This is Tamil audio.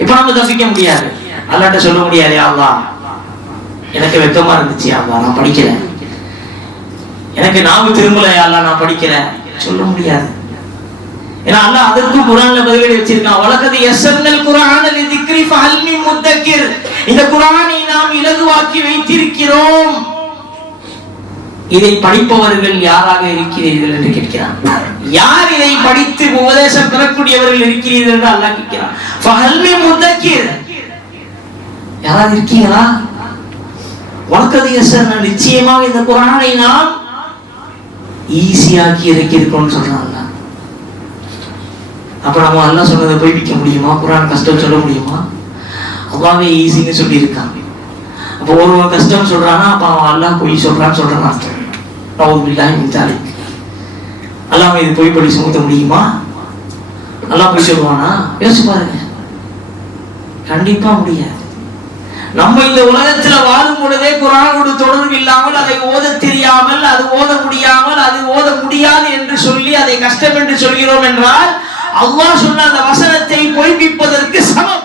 இப்ப நம்ம தப்பிக்க முடியாது. அல்லாஹ்ட்ட சொல்ல முடியாது, யா அல்லாஹ் எனக்கு வெக்கமா இருந்துச்சு யா அல்லாஹ் நான் படிக்கல, எனக்கு நாவு திரும்பல யா அல்லாஹ் நான் படிக்கல, சொல்ல முடியாது. ஏன்னா அல்லாஹ் அதுக்கும் குர்ஆன்ல பதிலடி வச்சிருக்கான். வலகத் யஸர்னல் குர்ஆன லிذிக்ரி ஃபஹல் மின் முத்தக்கிர். இந்த குர்ஆனை நாம் இலகுவாக்கி வைத்திருக்கிறோம், இதை படிப்பவர்கள் யாராக இருக்கிறீர்கள் என்று கேட்கிறான். யார் இதை படித்து உபதேசம் பெறக்கூடியவர்கள் இருக்கிறீர்கள் என்று அல்லாஹ் கேட்கிறான். ஃபஹல் மின் முத்தக்கிர், யாராவது இருக்கீங்களா? வலகத் யஸர்னா, நிச்சயமாக இந்த குர்ஆனை நாம் ஈஸியாக்கி இறக்கியிருக்கோம்னு சொல்றான். அப்ப நம்ம அல்லாஹ் சொன்னதை பொய்ப்பிக்க முடியுமா? குர்ஆன் கஷ்டம் சொல்ல முடியுமா? அல்லாஹ்வே ஈஸின்னு சொல்லி இருக்காங்க. அப்போ ஒருவன் கஷ்டம் சொல்றானா அப்ப அவன் அல்லாஹ் பொய் சொல்றான்னு சொல்றான் அர்த்தம். நவுது பில்லாஹி மின் ஜாலிக். அல்லாஹ் இது பொய் படி சுமத்த முடியுமா? அல்லாஹ் பொய் சொல்லுவானா? யோசிச்சு பாருங்க, கண்டிப்பா முடியாது. நம்ம இந்த உலகத்துல வாழும் பொழுதே குர்ஆனோடு தொடர்பு இல்லாமல், அதை ஓத தெரியாமல், அது ஓத முடியாமல், அது ஓத முடியாது என்று சொல்லி அதை கஷ்டம் என்று சொல்கிறோம் என்றால் அல்லாஹ் சொன்ன அந்த வசனத்தை பொய்ப்பிப்பதற்கு சமம்.